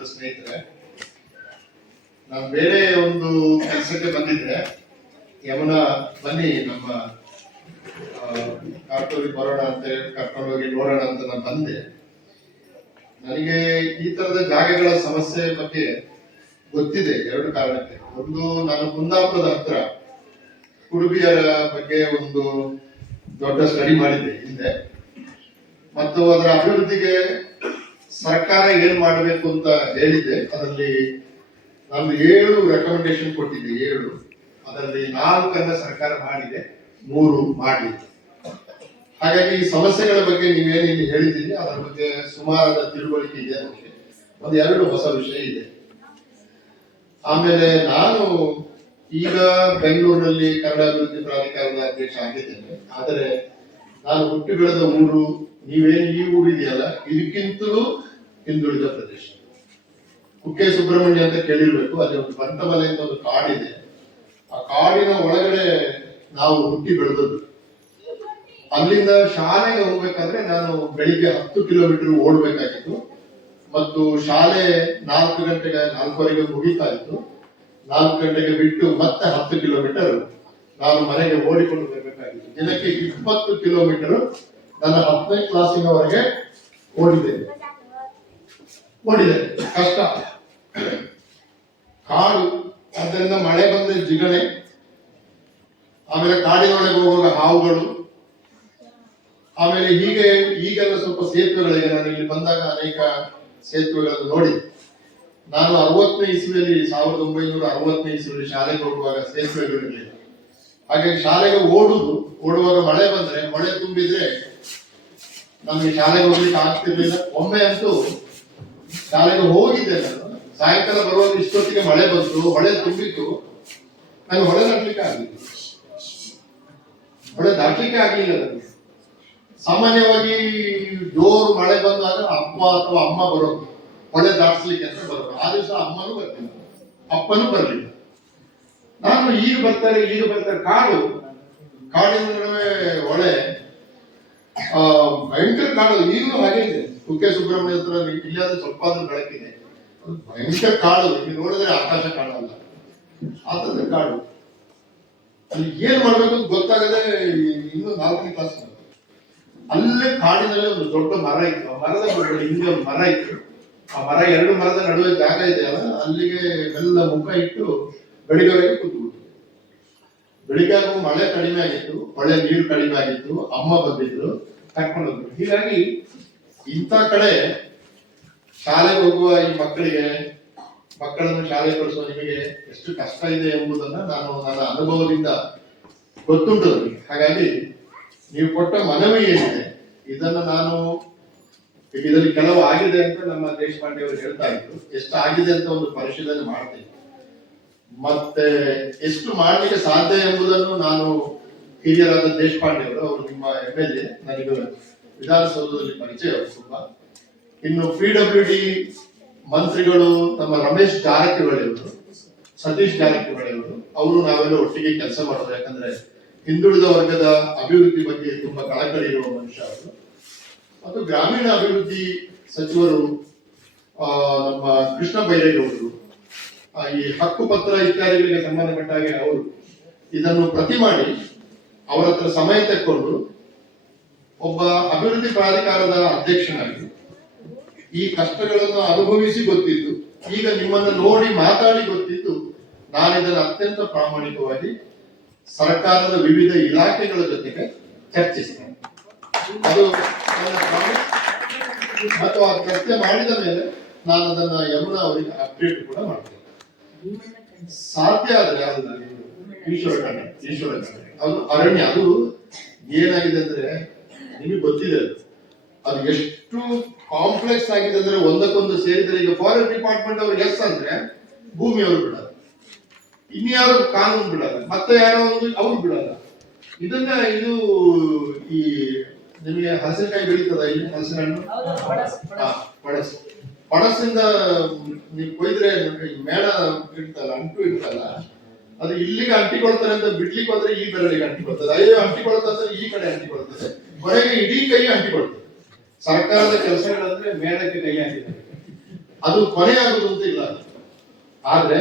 ಪತ್ರಕರ್ತರ ಸ್ನೇಹಿತರೆ, ನಾನು ಬೇರೆ ಒಂದು ಕೆಲಸಕ್ಕೆ ಬಂದಿದ್ದೆ. ಯಮುನಾ ಬನ್ನಿ ನಮ್ಮ ಕಾಟೂರಿಗೆ ಬರೋಣ ಅಂತ ಕರ್ಕೊಂಡು ಹೋಗಿ ನೋಡೋಣ ಅಂತ ನಾನು ಬಂದೆ. ನನಗೆ ಈ ತರದ ಜಾಗಗಳ ಸಮಸ್ಯೆ ಬಗ್ಗೆ ಗೊತ್ತಿದೆ ಎರಡು ಕಾರಣಕ್ಕೆ. ಒಂದು, ನಾನು ಕುಂದಾಪುರದ ಹತ್ರ ಕುಡುಬಿಯರ ಬಗ್ಗೆ ಒಂದು ದೊಡ್ಡ ಸ್ಟಡಿ ಮಾಡಿದ್ದೆ ಹಿಂದೆ, ಮತ್ತು ಅದರ ಅಭಿವೃದ್ಧಿಗೆ ಸರ್ಕಾರ ಏನ್ ಮಾಡಬೇಕು ಅಂತ ಹೇಳಿದ್ದೆ. ಅದರಲ್ಲಿ ನಾನು 7 ರೆಕಮೆಂಡೇಶನ್ ಕೊಟ್ಟಿದ್ದೆ. 7 ಅದರಲ್ಲಿ 4 ಸರ್ಕಾರ ಮಾಡಿದೆ, 3 ಮಾಡಲಿಲ್ಲ. ಹಾಗಾಗಿ ಈ ಸಮಸ್ಯೆಗಳ ಬಗ್ಗೆ ನೀವೇನು ಹೇಳಿದ್ದೀರಿ ಅದರ ಬಗ್ಗೆ ಸುಮಾರಾದ ತಿಳುವಳಿಕೆ ಇದೆ. ನನಗೆ ಒಂದು 2 ಹೊಸ ವಿಷಯ ಇದೆ. ಆಮೇಲೆ ನಾನು ಈಗ ಬೆಂಗಳೂರಿನಲ್ಲಿ ಕನ್ನಡ ಅಭಿವೃದ್ಧಿ ಪ್ರಾಧಿಕಾರದ ಅಧ್ಯಕ್ಷ ಆಗಿದ್ದೇನೆ. ಆದರೆ ನಾನು ಹುಟ್ಟಿ ಬೆಳೆದ ಊರು, ನೀವೇನು ಈ ಊರು ಇದೆಯಲ್ಲ, ಇದಕ್ಕಿಂತಲೂ ಹಿಂದುಳಿದ ಪ್ರದೇಶ. ಕುಕ್ಕೆ ಸುಬ್ರಹ್ಮಣ್ಯ ಅಂತ ಕೇಳಿರ್ಬೇಕು. ಅಲ್ಲಿ ಒಂದು ಬಂಟಮಲೆ ಅಂತ ಒಂದು ಕಾಡಿದೆ. ಆ ಕಾಡಿನ ಒಳಗಡೆ ನಾವು ಹುಟ್ಟಿ ಬೆಳೆದದ್ದು. ಅಲ್ಲಿಂದ ಶಾಲೆಗೆ ಹೋಗ್ಬೇಕಾದ್ರೆ ನಾನು ಬೆಳಿಗ್ಗೆ 10 ಕಿಲೋಮೀಟರ್ ಓಡ್ಬೇಕಾಗಿತ್ತು, ಮತ್ತು ಶಾಲೆ 4 ಗಂಟೆಗೆ 4:15 ಮುಗಿತಾ ಇತ್ತು. 4 ಗಂಟೆಗೆ ಬಿಟ್ಟು ಮತ್ತೆ 10 ಕಿಲೋಮೀಟರ್ ನಾನು ಮನೆಗೆ ಓಡಿಕೊಂಡು ಬರಬೇಕಾಗಿತ್ತು. ದಿನಕ್ಕೆ 20 ಕಿಲೋಮೀಟರ್ ನನ್ನ 10ನೇ ಕ್ಲಾಸಿನವರೆಗೆ ಓಡಿದೆ. ಕಷ್ಟ. ಕಾಡು, ಅದರಿಂದ ಮಳೆ ಬಂದ್ರೆ ಜಿಗಣೆ, ಆಮೇಲೆ ಕಾಡಿನೊಳಗೆ ಹೋಗುವಾಗ ಹಾವುಗಳು, ಆಮೇಲೆ ಈಗೆಲ್ಲ ಸ್ವಲ್ಪ ಸೇತುವೆಗಳಿಗೆ, ನಾನು ಇಲ್ಲಿ ಬಂದಾಗ ಅನೇಕ ಸೇತುವೆಗಳನ್ನು ನೋಡಿ. ನಾನು 60ನೇ ಇಸ್ವಿಯಲ್ಲಿ 1960ನೇ ಇಸ್ವಿಯಲ್ಲಿ ಶಾಲೆಗೆ ಹೋಗುವಾಗ ಸೇತುವೆಗಳಿರಲಿಲ್ಲ. ಹಾಗಾಗಿ ಶಾಲೆಗೆ ಓಡುವಾಗ ಮಳೆ ಬಂದ್ರೆ, ಮಳೆ ತುಂಬಿದ್ರೆ ನಮ್ಗೆ ಶಾಲೆಗೆ ಹೋಗ್ಲಿಕ್ಕೆ ಆಗ್ತಿರ್ಲಿಲ್ಲ. ಒಮ್ಮೆ ಅಂತೂ ಶಾಲೆಗೆ ಹೋಗಿದ್ದೆ ನಾನು. ಸಾಯಂಕಾಲ ಬರುವಾಗ ಇಷ್ಟೊತ್ತಿಗೆ ಮಳೆ ಬಂತು, ಹೊಳೆ ತುಂಬಿತ್ತು. ನಾನು ಹೊಳೆ ದಾಟ್ಲಿಕ್ಕೆ ಆಗಲಿಲ್ಲ. ಹೊಳೆ ದಾಟ್ಲಿಕ್ಕೆ ಆಗಲಿಲ್ಲ ನನಗೆ. ಸಾಮಾನ್ಯವಾಗಿ ಜೋರು ಮಳೆ ಬಂದಾಗ ಅಪ್ಪ ಅಥವಾ ಅಮ್ಮ ಬರೋದು ಹೊಳೆ ದಾಟಿಸ್ಲಿಕ್ಕೆ ಅಂತ ಬರೋದು. ಆ ದಿವಸ ಅಮ್ಮನೂ ಬರ್ತಿಲ್ಲ, ಅಪ್ಪನೂ ಬರಲಿಲ್ಲ. ನಾನು ಈಗ ಬರ್ತಾರೆ ಕಾಡಿನ ನಡುವೆ ಹೊಳೆ, ಭಯಂಕರ ಕಾಡು. ಈಗಲೂ ಹಾಗೆ ಇದೆ. ಕುಕ್ಕೆ ಸುಬ್ರಹ್ಮಣ್ಯ ಹತ್ರ ಇಲ್ಲಾದ್ರೂ ಸ್ವಲ್ಪ ಆದ್ರೂ ಬೆಳಕಿದೆ. ಭಯಂಕರ ಕಾಡು. ಇಲ್ಲಿ ನೋಡಿದ್ರೆ ಆಕಾಶ ಕಾಣಲ್ಲ, ಆತದ ಕಾಡು. ಅಲ್ಲಿ ಏನ್ ಮಾಡ್ಬೇಕು ಅಂತ ಗೊತ್ತಾಗದೆ ಇನ್ನು 4ನೇ ಕ್ಲಾಸ್. ಅಲ್ಲೇ ಕಾಡಿನಲ್ಲೇ ಒಂದು ದೊಡ್ಡ ಮರ ಇತ್ತು. ಆ ಮರದ ಹಿಂದೆ ಒಂದು ಮರ ಇತ್ತು. ಆ ಮರ 2 ಮರದ ನಡುವೆ ಜಾಗ ಇದೆಯಲ್ಲ, ಅಲ್ಲಿಗೆ ಎಲ್ಲ ಮುಖ ಇಟ್ಟು ಬೆಳಿಗ್ಗೆವರೆಗೆ ಕೂತ್ಬಿಟ್ಟು. ಬೆಳಿಗ್ಗೆ ಮಳೆ ಕಡಿಮೆ ಆಗಿತ್ತು, ಹೊಳೆ ನೀರು ಕಡಿಮೆ ಆಗಿತ್ತು. ಅಮ್ಮ ಬಂದಿದ್ರು, ಕರ್ಕೊಂಡು ಹೋದ್ರು. ಹೀಗಾಗಿ ಇಂಥ ಕಡೆ ಶಾಲೆಗೆ ಹೋಗುವ ಈ ಮಕ್ಕಳನ್ನು ಶಾಲೆ ಕಳಿಸುವ ನಿಮಗೆ ಎಷ್ಟು ಕಷ್ಟ ಇದೆ ಎಂಬುದನ್ನ ನಾನು ನನ್ನ ಅನುಭವದಿಂದ ಗೊತ್ತುಂಟು ನನಗೆ. ಹಾಗಾಗಿ ನೀವು ಕೊಟ್ಟ ಮನವಿ ಏನಿದೆ ಇದನ್ನು ನಾನು ಇದರಲ್ಲಿ ಕೆಲವು ಆಗಿದೆ ಅಂತ ನಮ್ಮ ದೇಶಪಾಂಡೆ ಅವರು ಹೇಳ್ತಾ ಇದ್ರು. ಎಷ್ಟು ಆಗಿದೆ ಅಂತ ಒಂದು ಪರಿಶೀಲನೆ ಮಾಡ್ತೀನಿ. ಮತ್ತೆ ಎಷ್ಟು ಮಾಡ್ಲಿಕ್ಕೆ ಸಾಧ್ಯ ಎಂಬುದನ್ನು ನಾನು ಹಿರಿಯರಾದ ದೇಶಪಾಂಡೆ ಅವರು ನಿಮ್ಮ MLA, ನನಗೆ ವಿಧಾನಸೌಧದಲ್ಲಿ ಪರಿಚಯ ಅವರು ತುಂಬಾ. ಇನ್ನು PWD ಮಂತ್ರಿಗಳು ನಮ್ಮ ರಮೇಶ್ ಜಾರಕಿಹೊಳಿ ಅವರು, ಸತೀಶ್ ಜಾರಕಿಹೊಳಿ ಅವರು ನಾವೆಲ್ಲ ಒಟ್ಟಿಗೆ ಕೆಲಸ ಮಾಡೋದು. ಯಾಕಂದ್ರೆ ಹಿಂದುಳಿದ ವರ್ಗದ ಅಭಿವೃದ್ಧಿ ಬಗ್ಗೆ ತುಂಬಾ ಕಳಕಳಿ ಇರುವ ಮನುಷ್ಯ ಅವರು. ಮತ್ತು ಗ್ರಾಮೀಣ ಅಭಿವೃದ್ಧಿ ಸಚಿವರು ನಮ್ಮ ಕೃಷ್ಣ ಬೈರೇಗೌಡರು, ಈ ಹಕ್ಕು ಪತ್ರ ಇತ್ಯಾದಿಗಳಿಗೆ ಸಂಬಂಧಪಟ್ಟ ಹಾಗೆ ಅವರು ಇದನ್ನು ಪ್ರತಿ ಮಾಡಿ ಅವರ ಹತ್ರ ಸಮಯ ತೆಕ್ಕೊಂಡು ಒಬ್ಬ ಅಭಿವೃದ್ಧಿ ಪ್ರಾಧಿಕಾರದ ಅಧ್ಯಕ್ಷನಾಗಿ ಈ ಕಷ್ಟಗಳನ್ನು ಅನುಭವಿಸಿ ಗೊತ್ತಿದ್ದು, ಈಗ ನಿಮ್ಮನ್ನು ನೋಡಿ ಮಾತಾಡಿ ಗೊತ್ತಿದ್ದು, ನಾನು ಇದನ್ನು ಅತ್ಯಂತ ಪ್ರಾಮಾಣಿಕವಾಗಿ ಸರ್ಕಾರದ ವಿವಿಧ ಇಲಾಖೆಗಳ ಜೊತೆಗೆ ಚರ್ಚಿಸ್ತೇನೆ. ಅದು ನನ್ನ ಪ್ರಾಮಿಸ್. ಮತ್ತು ಆ ಚರ್ಚೆ ಮಾಡಿದ ಮೇಲೆ ನಾನು ಅದನ್ನ ಯಮುನಾ ಅವರಿಗೆ ಅಪ್ಡೇಟ್ ಕೂಡ ಮಾಡ್ತೇನೆ. ಸಾಧ್ಯ ಆದ್ರೆ ಈಶ್ವರ ಅದು ಅರಣ್ಯ. ಅದು ಏನಾಗಿದೆ ಅಂದ್ರೆ ನಿಮಗೆ ಗೊತ್ತಿದೆ, ಅದು ಎಷ್ಟು ಕಾಂಪ್ಲೆಕ್ಸ್ ಆಗಿದೆ ಅಂದ್ರೆ ಒಂದಕ್ಕೊಂದು ಸೇರಿದ್ರೆ. ಈಗ ಫಾರೆಸ್ಟ್ ಡಿಪಾರ್ಟ್ಮೆಂಟ್ ಅವ್ರು ಎಸ್ ಅಂದ್ರೆ ಭೂಮಿ ಅವರು ಬಿಡಲ್ಲ, ಇನ್ಯಾರು ಕಾನೂನು ಬಿಡಲ್ಲ, ಮತ್ತೆ ಯಾರೋ ಅವ್ರು ಬಿಡಲ್ಲ. ಇದು ಈ ನಿಮಗೆ ಹಲಸಿನಕಾಯಿ ಬೆಳೀತದ, ಇಲ್ಲಿ ಹಲಸಿನ ಹಣ್ಣು ಪಣಸಿಂದ ನೀವು ಕೊಯ್ದ್ರೆ ಮೇಣ ಇರ್ತಲ್ಲ, ಅಂಟು ಇರ್ತಲ್ಲ, ಅದು ಇಲ್ಲಿಗೆ ಅಂಟಿಕೊಳ್ತಾರೆ ಅಂತ ಬಿಡ್ಲಿಕ್ಕೆ ಹೋದ್ರೆ ಈ ಬೆರಳಿಗೆ ಅಂಟಿಕೊಳ್ತದೆ. ಅಯ್ಯೋ ಅಂಟಿಕೊಳ್ತದೆ ಈ ಕಡೆ ಅಂಟಿಕೊಳ್ತದೆ, ಕೊನೆಗೆ ಇಡೀ ಕೈ ಅಂಟಿಕೊಳ್ತದೆ. ಸರ್ಕಾರದ ಕೆಲಸಗಳಂದ್ರೆ ಮೇಳಕ್ಕೆ ಕೈ ಹಾಕಿದ್ದಾರೆ. ಅದು ಕೊನೆಯಾಗುವುದು ಅಂತ ಇಲ್ಲ. ಆದ್ರೆ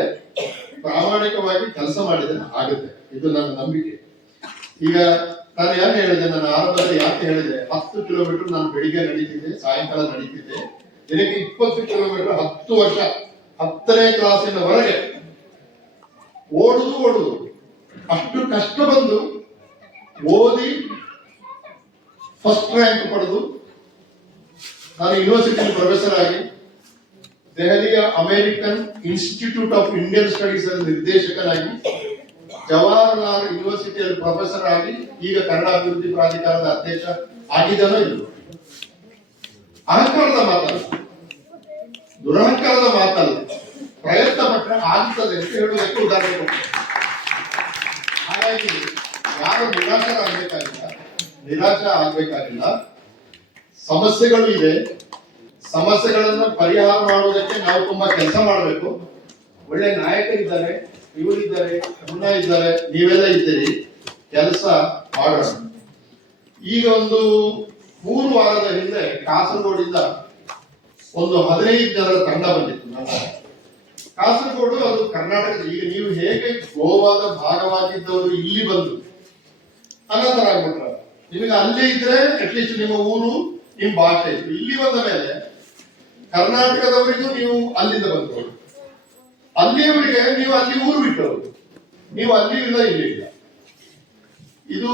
ಪ್ರಾಮಾಣಿಕವಾಗಿ ಕೆಲಸ ಮಾಡಿದ್ರೆ ಆಗುತ್ತೆ, ಇದು ನನ್ನ ನಂಬಿಕೆ. ಈಗ ನಾನು ಯಾಕೆ ಹೇಳಿದೆ, ನನ್ನ ಆರಂಭದಲ್ಲಿ ಯಾಕೆ ಹೇಳಿದೆ, 10 ಕಿಲೋಮೀಟರ್ ನಾನು ಬೆಳಿಗ್ಗೆ ನಡೀತಿದ್ದೆ, ಸಾಯಂಕಾಲ ನಡೀತಿದ್ದೆ, ದಿನಕ್ಕೆ 20 ಕಿಲೋಮೀಟರ್ 10 ವರ್ಷ 10ನೇ ಕ್ಲಾಸಿನವರೆಗೆ ಓಡುದು. ಅಷ್ಟು ಕಷ್ಟ ಬಂದು ಓದಿ ಫಸ್ಟ್ ರ್ಯಾಂಕ್ ಪಡೆದು ನಾನು ಯೂನಿವರ್ಸಿಟಿಯಲ್ಲಿ ಪ್ರೊಫೆಸರ್ ಆಗಿ ದೆಹಲಿಯ American institute of Indian studies ನಿರ್ದೇಶಕನಾಗಿ, ಜವಾಹರ್ಲಾಲ್ ಯೂನಿವರ್ಸಿಟಿಯಲ್ಲಿ ಪ್ರೊಫೆಸರ್ ಆಗಿ, ಈಗ ಕನ್ನಡ ಅಭಿವೃದ್ಧಿ ಪ್ರಾಧಿಕಾರದ ಅಧ್ಯಕ್ಷ ಆಗಿದ್ದಾನೋ ಇಲ್ಲ. ಅಹಂಕಾರದ ಮಾತಲ್ಲ, ದುರಹಂಕಾರದ ಮಾತಲ್ಲ, ಪ್ರಯತ್ನ ಪಟ್ಟರೆ ಆಗ್ತದೆ ಅಂತ ಹೇಳುವುದಕ್ಕೆ ಉದಾಹರಣೆ ಕೊಡ್ತೇನೆ. ಹಾಗಾಗಿ ಯಾರು ನಿರಾಶ ಆಗ್ಬೇಕಾಗಿಲ್ಲ. ಸಮಸ್ಯೆಗಳು ಇದೆ, ಸಮಸ್ಯೆಗಳನ್ನ ಪರಿಹಾರ ಮಾಡುವುದಕ್ಕೆ ನಾವು ತುಂಬಾ ಕೆಲಸ ಮಾಡಬೇಕು. ಒಳ್ಳೆ ನಾಯಕರಿದ್ದಾರೆ, ಇವರಿದ್ದಾರೆ, ಮುನ್ನ ಇದ್ದಾರೆ, ನೀವೆಲ್ಲ ಇದ್ದೀರಿ, ಕೆಲಸ ಮಾಡೋಣ. ಈಗ ಒಂದು 3 ವಾರದ ಹಿಂದೆ ಕಾಸರಗೋಡಿಂದ ಒಂದು 15 ಜನರ ತಂಡ ಬಂದಿತ್ತು. ನಮ್ಮ ಕಾಸರಗೋಡು ಅದು ಕರ್ನಾಟಕದ, ಈಗ ನೀವು ಹೇಗೆ ಗೋವಾದ ಭಾಗವಾಗಿದ್ದವರು ಇಲ್ಲಿ ಬಂದು ಅನಾಥರಾಗ್ಬಿಟ್ರ, ನಿಮಗೆ ಅಲ್ಲೇ ಇದ್ರೆ ಅಟ್ಲೀಸ್ಟ್ ನಿಮ್ಮ ಊರು ನಿಮ್ಮ ಭಾಷೆ ಇತ್ತು. ಇಲ್ಲಿ ಬಂದ ಮೇಲೆ ಕರ್ನಾಟಕದವರಿಗೂ ನೀವು ಅಲ್ಲಿಂದ ಬಂದವರು, ಅಲ್ಲಿಯವರಿಗೆ ನೀವು ಅಲ್ಲಿ ಊರು ಬಿಟ್ಟವರು, ನೀವು ಅಲ್ಲಿ ಇಲ್ಲ ಇಲ್ಲಿ ಇಲ್ಲ. ಇದು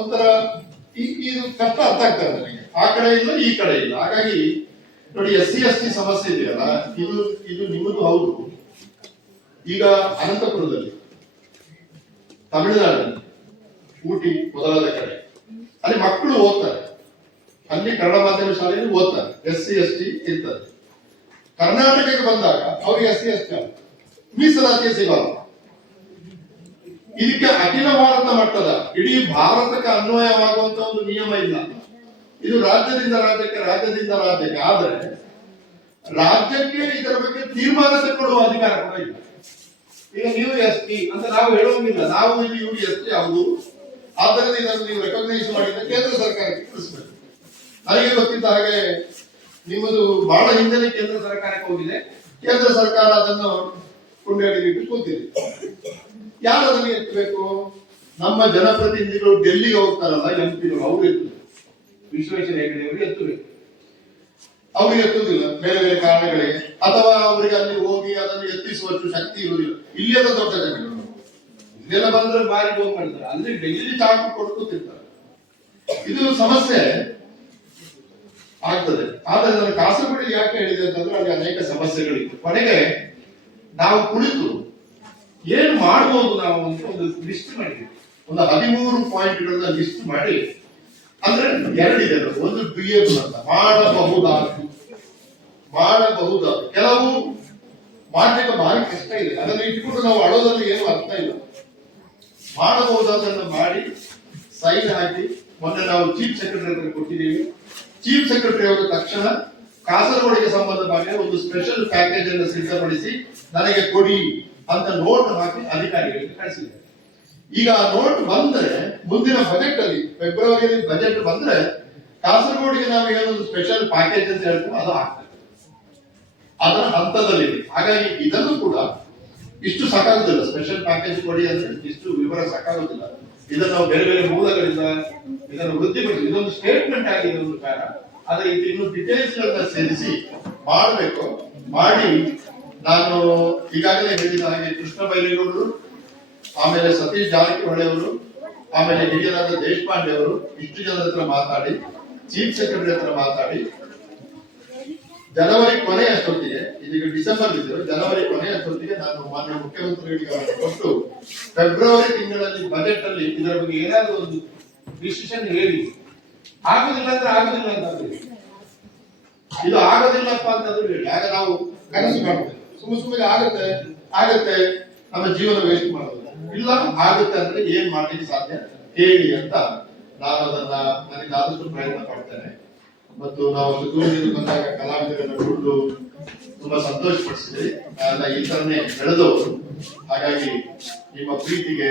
ಒಂಥರ ಇದು ಕಷ್ಟ ಅರ್ಥ ಆಗ್ತದೆ ನನಗೆ. ಆ ಕಡೆ ಇಲ್ಲ ಈ ಕಡೆ ಇಲ್ಲ. ಹಾಗಾಗಿ ನೋಡಿ, SC/ST ಸಮಸ್ಯೆ ಇದೆಯಲ್ಲ, ಇದು ನಿಮ್ಮದು ಹೌದು. ಈಗ ಅನಂತಪುರದಲ್ಲಿ, ತಮಿಳುನಾಡಿನಲ್ಲಿ, ಊಟಿ ಮೊದಲಾದ ಕಡೆ ಅಲ್ಲಿ ಮಕ್ಕಳು ಓದ್ತಾರೆ, ಅಲ್ಲಿ ಕನ್ನಡ ಮಾಧ್ಯಮ ಶಾಲೆಯಲ್ಲಿ ಓದ್ತಾರೆ, SC/ST ಇರ್ತಾರೆ. ಕರ್ನಾಟಕಕ್ಕೆ ಬಂದಾಗ ಅವ್ರಿಗೆ SC/ST ಮೀಸಲಾತಿ ಸಿಗಲ್ಲ. ಇದಕ್ಕೆ ಅಖಿಲ ಭಾರತ ಮಟ್ಟದ, ಇಡೀ ಭಾರತಕ್ಕೆ ಅನ್ವಯವಾಗುವಂತ ಒಂದು ನಿಯಮ ಇಲ್ಲ. ಇದು ರಾಜ್ಯದಿಂದ ರಾಜ್ಯಕ್ಕೆ, ರಾಜ್ಯದಿಂದ ರಾಜ್ಯಕ್ಕೆ. ಆದರೆ ರಾಜ್ಯಕ್ಕೆ ಇದರ ಬಗ್ಗೆ ತೀರ್ಮಾನ ತಗೊಳ್ಳುವ ಅಧಿಕಾರ ಕೂಡ ಇಲ್ಲ. ಈಗ ನೀವು ST ಅಂತ ನಾವು ಹೇಳುವಂಗಿಲ್ಲ, ನಾವು ಇಲ್ಲಿ ಇವರು ST ಹೌದು, ಆದ್ದರಿಂದ ಇದನ್ನು ನೀವು ರೆಕಗ್ನೈಸ್ ಮಾಡಿದ್ರೆ ಕೇಂದ್ರ ಸರ್ಕಾರಕ್ಕೆ ತಿಳಿಸಬೇಕು. ನನಗೆ ಗೊತ್ತಿದ್ದ ಹಾಗೆ ನಿಮ್ಮದು ಬಹಳ ಹಿಂದೆ ಕೇಂದ್ರ ಸರ್ಕಾರಕ್ಕೆ ಹೋಗಿದೆ, ಕೇಂದ್ರ ಸರ್ಕಾರ ಅದನ್ನು ಕೊಂಡಾಡಿಬಿಟ್ಟು ಕೂತಿದೆ. ಯಾರು ಅದನ್ನು ಎತ್ತಬೇಕು? ನಮ್ಮ ಜನಪ್ರತಿನಿಧಿಗಳು ಡೆಲ್ಲಿಗೆ ಹೋಗ್ತಾರಲ್ಲ, MP ಅವರು ಎತ್ತಬೇಕು, ವಿಶ್ವೇಶ್ವರ ಹೆಗಡೆ ಅವರು ಎತ್ತಬೇಕು. ಅವ್ರಿಗೆ ಎತ್ತುವುದಿಲ್ಲ ಬೇರೆ ಬೇರೆ ಕಾರಣಗಳಿಗೆ, ಅಥವಾ ಅವರಿಗೆ ಅಲ್ಲಿ ಹೋಗಿ ಅದನ್ನು ಎತ್ತಿಸುವಷ್ಟು ಶಕ್ತಿ ಇರುವುದಿಲ್ಲ. ಇಲ್ಲಿಯದ ದೊಡ್ಡ ಜನಗಳು ಇದೆಲ್ಲ ಬಂದ್ರೆ ಬಾರಿ ಹೋಗಿ ಮಾಡ್ತಾರೆ, ಅಲ್ಲಿ ಡೆಲ್ಲಿ ಚಾಕು ಕೊಡ್ಕೊತಿರ್ತಾರೆ. ಇದು ಸಮಸ್ಯೆ ಆಗ್ತದೆ. ಆದ್ರೆ ನಾನು ಕಾಸರಗೋಡು ಯಾಕೆ ಹೇಳಿದೆ ಅಂತಂದ್ರೆ, ಅಲ್ಲಿ ಅನೇಕ ಸಮಸ್ಯೆಗಳಿತ್ತು. ಕೊನೆಗೆ ನಾವು ಕುಳಿತು ಏನು ಮಾಡಬಹುದು ನಾವು ಅಂತ ಒಂದು ಲಿಸ್ಟ್ ಮಾಡಿದ್ವಿ. ಒಂದು 13 ಪಾಯಿಂಟ್ಗಳನ್ನ ಲಿಸ್ಟ್ ಮಾಡಿ, ಅಂದ್ರೆ 2 ಇದೆ. ಒಂದು ಡ್ಯೂಯಬಲ್ ಅಂತ, ಮಾಡಬಹುದಾದ, ಕೆಲವು ಮಾಡ್ಲಿಕ್ಕೆ ಭಾರಿ ಕಷ್ಟ ಇದೆ. ಅದನ್ನು ಇಟ್ಕೊಂಡು ನಾವು ಅಳೋದ್ರಲ್ಲಿ ಏನು ಅರ್ಥ ಇಲ್ಲ. ಮಾಡಬಹುದಾದನ್ನು ಮಾಡಿ ಸೈನ್ ಹಾಕಿ ಮೊನ್ನೆ ನಾವು ಚೀಫ್ ಸೆಕ್ರೆಟರಿ ಕೊಟ್ಟಿದ್ದೀವಿ. ಚೀಫ್ ಸೆಕ್ರೆಟರಿ ಅವರು ತಕ್ಷಣ ಕಾಸರಗೋಡಿಗೆ ಸಂಬಂಧಪಟ್ಟ ಒಂದು ಸ್ಪೆಷಲ್ ಪ್ಯಾಕೇಜ್ ಅನ್ನು ಸಿದ್ಧಪಡಿಸಿ ನನಗೆ ಕೊಡಿ ಅಂತ ನೋಟ್ ಹಾಕಿ ಅಧಿಕಾರಿಗಳಿಗೆ ಕಳಿಸಿದ್ದಾರೆ. ಈಗ ಆ ನೋಟ್ ಬಂದ್ರೆ ಮುಂದಿನ ಬಜೆಟ್ ಅಲ್ಲಿ, ಫೆಬ್ರವರಿಯಲ್ಲಿ ಬಜೆಟ್ ಬಂದ್ರೆ ಕಾಸರಗೋಡಿಗೆ ನಾವು ಏನೊಂದು ಸ್ಪೆಷಲ್ ಪ್ಯಾಕೇಜ್ ಅಂತ ಹೇಳ್ತೀವಿ ಅದು ಆಗ್ತದೆ, ಅದರ ಹಂತದಲ್ಲಿದೆ. ಹಾಗಾಗಿ ಇದನ್ನು ಕೂಡ ಇಷ್ಟು ಸಾಕಾಗುದಿಲ್ಲ, ಸ್ಪೆಷಲ್ ಪ್ಯಾಕೇಜ್ ಕೊಡಿ ಅಂದ್ರೆ ಇಷ್ಟು ವಿವರ ಸಾಕಾಗುದಿಲ್ಲ. ಇದನ್ನು ನಾವು ಬೇರೆ ಬೇರೆ ಮೂಲಗಳಿಂದ ಇದನ್ನು ವೃದ್ಧಿಪಡಿಸಿ, ಇದೊಂದು ಸ್ಟೇಟ್ಮೆಂಟ್ ಆಗಿದೆ ಒಂದು ಕಾರ, ಆದ್ರೆ ಇದು ಇನ್ನು ಡಿಟೇಲ್ಸ್ ಗಳನ್ನ ಸೇರಿಸಿ ಮಾಡಬೇಕು. ಮಾಡಿ ನಾನು ಈಗಾಗಲೇ ಹೇಳಿದ ಹಾಗೆ ಕೃಷ್ಣ ಬೈರೇಗೌಡರು, ಆಮೇಲೆ ಸತೀಶ್ ಜಾರಕಿಹೊಳಿ ಅವರು, ಆಮೇಲೆ ಹಿರಿಯರಾದ ದೇಶಪಾಂಡೆ ಅವರು, ಇಷ್ಟು ಜನರ ಹತ್ರ ಮಾತಾಡಿ, ಚೀಫ್ ಸೆಕ್ರೆಟರಿ ಹತ್ರ ಮಾತಾಡಿ, ಜನವರಿ ಕೊನೆ ಅಷ್ಟೊತ್ತಿಗೆ, ಇದೀಗ ಡಿಸೆಂಬರ್ ಇದ್ದರು, ಜನವರಿ ಕೊನೆ ಅಷ್ಟೊತ್ತಿಗೆ ನಾನು ಮಾನ್ಯ ಮುಖ್ಯಮಂತ್ರಿಗಳಿಗೆ ಕೊಟ್ಟು ಫೆಬ್ರವರಿ ತಿಂಗಳಲ್ಲಿ ಬಜೆಟ್ ಅಲ್ಲಿ ಇದರ ಬಗ್ಗೆ ಏನಾದರೂ ಒಂದು ಡಿಸಿಷನ್ ಹೇಳಿ. ಆಗುದಿಲ್ಲ ಅಂದ್ರೆ ಆಗುದಿಲ್ಲ ಅಂತ, ಇದು ಆಗೋದಿಲ್ಲಪ್ಪ ಅಂತಂದ್ರೆ ಹೇಳಿ. ಆಗ ನಾವು ಕನಸು ಮಾಡ್ತೇವೆ, ಸುಮ್ಮನೆ ಆಗತ್ತೆ ನಮ್ಮ ಜೀವನ ವೇಸ್ಟ್ ಮಾಡೋದಿಲ್ಲ. ಇಲ್ಲ ಆಗುತ್ತೆ ಅಂದ್ರೆ ಏನ್ ಮಾಡ್ಲಿಕ್ಕೆ ಸಾಧ್ಯ ಹೇಳಿ ಅಂತ ನಾನು ಅದನ್ನ ನನಗೆ ಆದಷ್ಟು ಪ್ರಯತ್ನ ಪಡ್ತೇನೆ. ಮತ್ತು ನಾವು ಸುತ್ತೂರಿನಿಂದ ಬಂದಾಗ ಕಲಾವಿದರನ್ನು ಕುರಿತು ತುಂಬಾ ಸಂತೋಷ ಪಡಿಸಿದ್ರಿ. ಎಲ್ಲ ಈ ತರನೇ ಬೆಳೆದವರು. ಹಾಗಾಗಿ ನಿಮ್ಮ ಪ್ರೀತಿಗೆ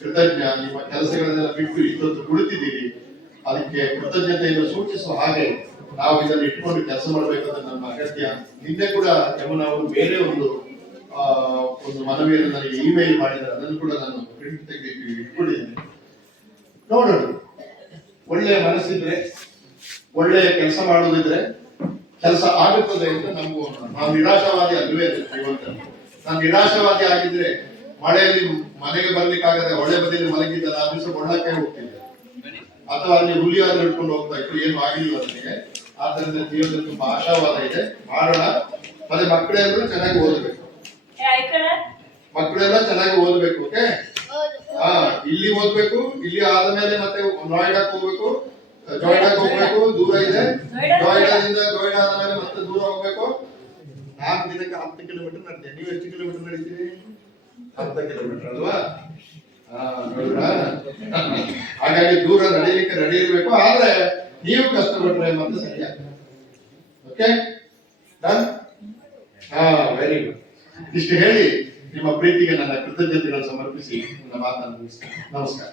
ಕೃತಜ್ಞ. ನಿಮ್ಮ ಕೆಲಸಗಳನ್ನೆಲ್ಲ ಬಿಟ್ಟು ಇಷ್ಟೊತ್ತು ಕುಳಿತಿದ್ದೀರಿ, ಅದಕ್ಕೆ ಕೃತಜ್ಞತೆಯನ್ನು ಸೂಚಿಸುವ ಹಾಗೆ ನಾವು ಇದನ್ನು ಇಟ್ಕೊಂಡು ಕೆಲಸ ಮಾಡಬೇಕಂತ ನಮ್ಮ ಅಗತ್ಯ. ನಿನ್ನೆ ಕೂಡ ಯಮುನಾ ಅವರು ಬೇರೆ ಒಂದು ಮನವಿಯನ್ನು ನನಗೆ ಇಮೇಲ್ ಮಾಡಿದ್ದಾರೆ, ಅದನ್ನು ಕೂಡ ನಾನು ಪ್ರಿಂಟ್ ತೆಗೆದು ಇಟ್ಕೊಂಡಿದ್ದೇನೆ. ನೋಡೋಣ, ಒಳ್ಳೆಯ ಮನಸ್ಸಿದ್ರೆ, ಒಳ್ಳೆಯ ಕೆಲಸ ಮಾಡುವುದಿದ್ರೆ ಕೆಲಸ ಆಗುತ್ತದೆ ಅಂತ ನಂಬುವ. ನಾವು ನಿರಾಶಾವಾದಿ ಅಲ್ವೇ ಅಲ್ಲ. ಇವತ್ತು ನಾನು ನಿರಾಶಾವಾದಿ ಆಗಿದ್ರೆ ಮಳೆಯಲ್ಲಿ ಮನೆಗೆ ಬರ್ಲಿಕ್ಕಾಗದೆ ಹೊಳೆ ಬದಿಯಲ್ಲಿ ಮಲಗಿದ್ದ ಆ ದಿವಸ ಕೊಳ್ಳಕ್ಕೆ ಹೋಗ್ತಿದ್ದೆ, ಅಥವಾ ಅಲ್ಲಿ ಹುಲಿಯಾದ್ರೂ ಹಿಡ್ಕೊಂಡು ಹೋಗ್ತಾ ಇತ್ತು, ಏನು ಆಗಿಲ್ಲ ನನಗೆ. ಆದ್ದರಿಂದ ಜೀವನದಲ್ಲಿ ತುಂಬಾ ಆಶಾವಾದ ಇದೆ, ಮಾಡೋಣ. ಮತ್ತೆ ಮಕ್ಕಳೆಲ್ಲರೂ ಚೆನ್ನಾಗಿ ಓದಬೇಕು, ಮಕ್ಕಳೆಲ್ಲ ಚೆನ್ನಾಗಿ ಓದಬೇಕು. ಓಕೆ, ಇಲ್ಲಿ ಓದ್ಬೇಕು, ಇಲ್ಲಿ ಆದ್ಮೇಲೆ ಮತ್ತೆ ನೋಯ್ಡಾಕ್ ಹೋಗ್ಬೇಕು, ಜೋಯ್ಡಾಕ್ ಹೋಗ್ಬೇಕು, ದೂರ ಇದೆ. ಜೋಯ್ಡಾದಿಂದ ಜೋಯ್ಡಾ ಆದ್ಮೇಲೆ ಮತ್ತೆ ದೂರ ಹೋಗ್ಬೇಕು. 4 ದಿನಕ್ಕೆ 10 ಕಿಲೋಮೀಟರ್ ನಡ್ತೇನೆ. ನೀವು ಎಷ್ಟು ಕಿಲೋಮೀಟರ್ ನಡೀತೀರಿ? 10 ಕಿಲೋಮೀಟರ್ ಅಲ್ವಾ? ಹಾಗಾಗಿ ದೂರ ನಡೀಲಿಕ್ಕೆ ರೆಡಿ ಇರಬೇಕು. ಆದ್ರೆ ನೀವು ಕಷ್ಟಪಟ್ರೆ ಮತ್ತೆ ಸರಿಯಾಗ್ತದೆ. Okay, done? Very good. ಇಷ್ಟು ಹೇಳಿ ನಿಮ್ಮ ಪ್ರೀತಿಗೆ ನನ್ನ ಕೃತಜ್ಞತೆಗಳನ್ನು ಸಮರ್ಪಿಸಿ ನನ್ನ ಮಾತನ್ನು ಮುಗಿಸ್ತೇನೆ. ನಮಸ್ಕಾರ.